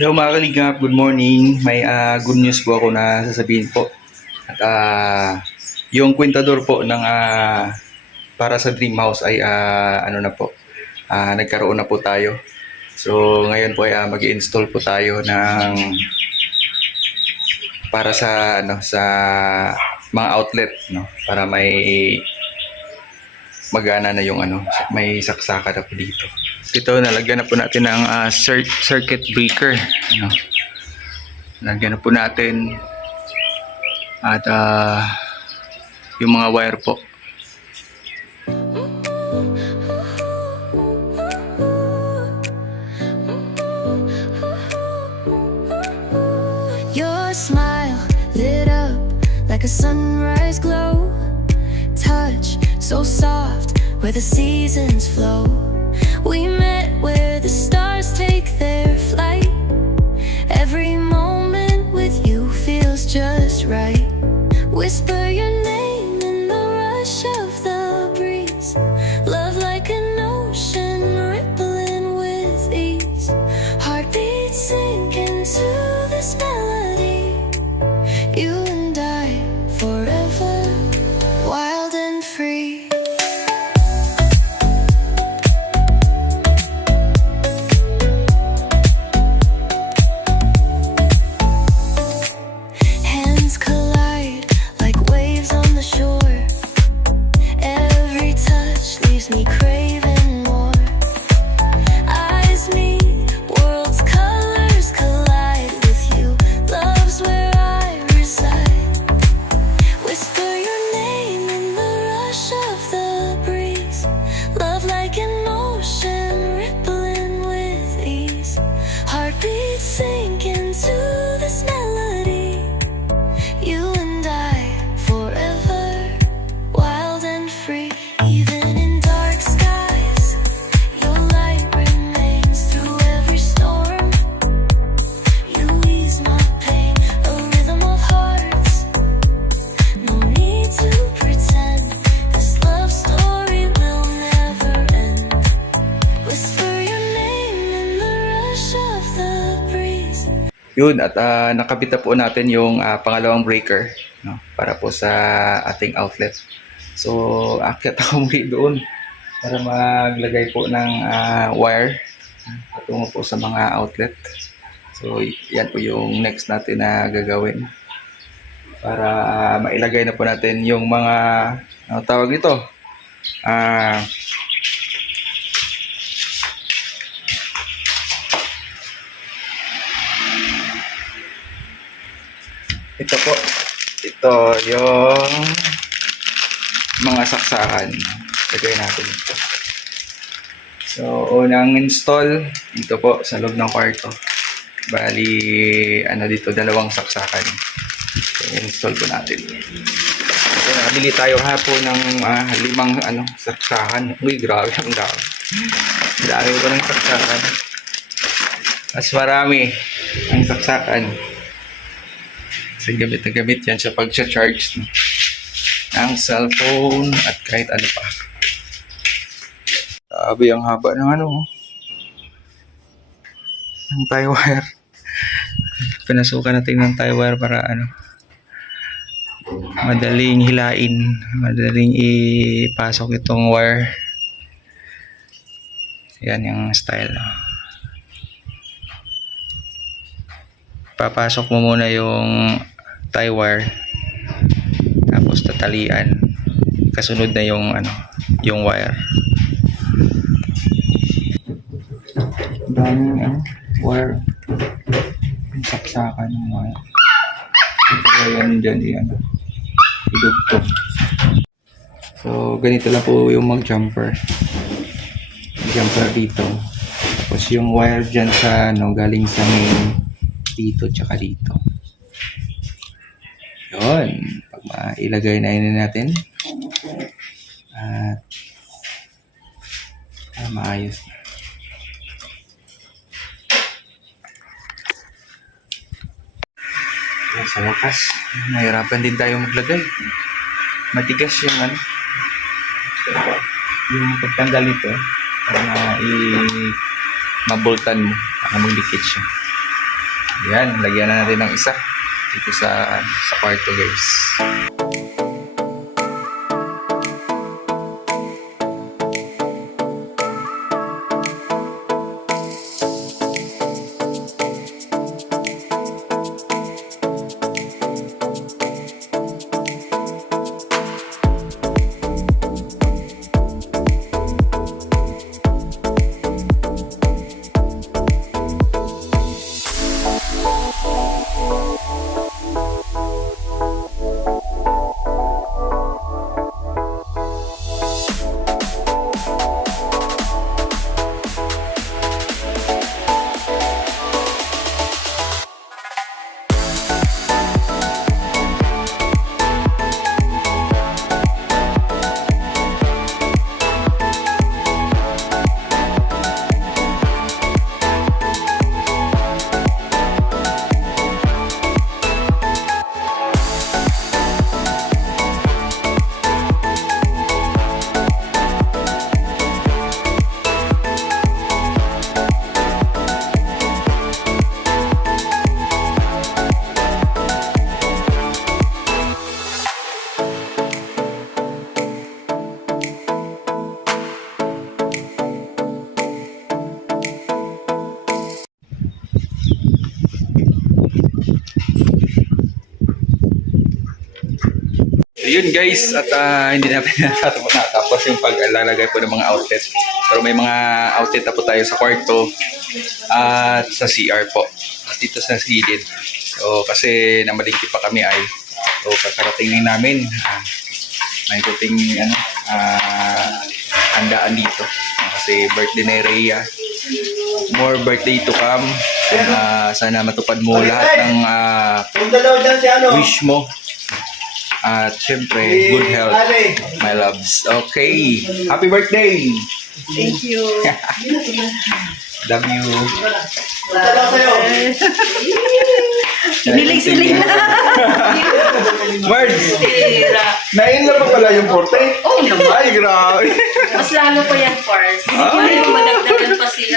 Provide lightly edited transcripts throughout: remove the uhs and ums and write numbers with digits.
Hello mga kalingap, good morning. May good news po ako na sasabihin po. At yung kwentador po ng para sa Dream House ay ano na po, nagkaroon na po tayo. So ngayon po ay mag-install po tayo ng para sa sa mga outlet, no, para may magana na yung may saksaka na po dito. Ito, nalagyan na po natin ng circuit breaker, no. Lagyan na po natin at yung mga wire po. Your smile lit up like a sunrise glow. Touch so soft where the seasons flow. We met where the stars take their flight. Every moment with you feels just right. Whisper your name in the rush of the breeze. Love like an ocean rippling with ease. Heartbeats sink into this melody. You and I forever, wild and free. Hands collide like waves on the shore. Every touch leaves me craving more. Eyes meet, worlds' colors collide with you. Love's where I reside. Whisper your name in the rush of the breeze. Love like an ocean rippling with ease. Heartbeats sink into this melody. You and I forever, wild and free. Even in dark skies, your light remains through every storm. You ease my pain, a rhythm of hearts. No need to pretend, this love story will never end. Whisper your name in the rush of the breeze. Yun, at nakabit na po natin yung pangalawang breaker, no, para po sa ating outlet. So akyat ako muli doon para maglagay po ng wire patungo po sa mga outlet. So yan po yung next natin na gagawin para mailagay na po natin yung mga tawag dito, ito po, ito yung mga saksakan. Lagay natin ito. So unang install dito po sa loob ng kwarto. Bali dito, dalawang saksakan. So install po natin. So nakabili tayo hapon ng 5 saksakan. Uy, grabe ang dami. Dami po ng saksakan. Mas marami ang saksakan. Kasi gamit na gamit yan sa pag-charge ng cellphone at kahit ano pa. Sabi ang haba ng ng tie wire. Pinasukan natin ng tie wire para madaling hilain, madaling ipasok itong wire. Yan yung style. Papasok mo muna yung tie wire, tapos tatalian, kasunod na yung yung wire. Daming wire, yung saksakan ng wire. Kaya dyan idugtong. So ganito lang po yung mag-jumper dito, tapos yung wire dyan sa galing sa main dito tsaka dito. Yun, pag mailagay na yun natin at maayos na. Yan, sa wakas nahirapan din tayo maglagay. Matigas yung yung pagtanggal nito para mabultan mo para magdikit siya. Yan, lagyan na natin ng isa dito sa kwarto guys. So yun guys, at hindi na natapos yung paglalagay po ng mga outlet. Pero may mga outlet na po tayo sa kwarto at sa CR po. At dito sa gilid. So kasi namalingki pa kami ay so kakarating lang namin. May kuting handaan dito. Kasi birthday ni Rhea. More birthday to come. Sana matupad mo lahat ng wish mo. At syempre, good health, my loves. Okay, happy birthday! Thank you. Love you. Siling na. Words! Nain na pa pala yung porte? Oo naman. Ay, grabe! Mas lalo pa yan, Pars. Hindi yung madagdagan pa si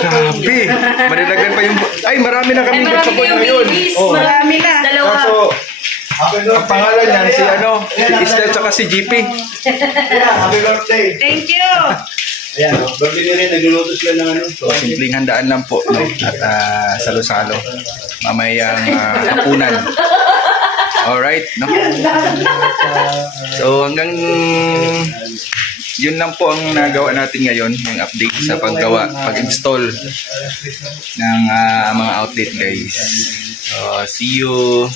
Grabe! Madadagdan pa yung... Ay, marami na kami marami sa point kayong ngayon. babies. Oh. Marami na. Dalawa. Kaso, ang pangalan niyan, si si Estel tsaka si GP. Happy birthday! Thank you. Ayan, birthday nyo rin, nagluluto sila ng ano. So, simpleng handaan lang po. No? At salo-salo. Mamayang hapunan. Alright, no? So, hanggang yun lang po ang nagawa natin ngayon, yung update sa paggawa, pag-install ng mga outlet guys. So, see you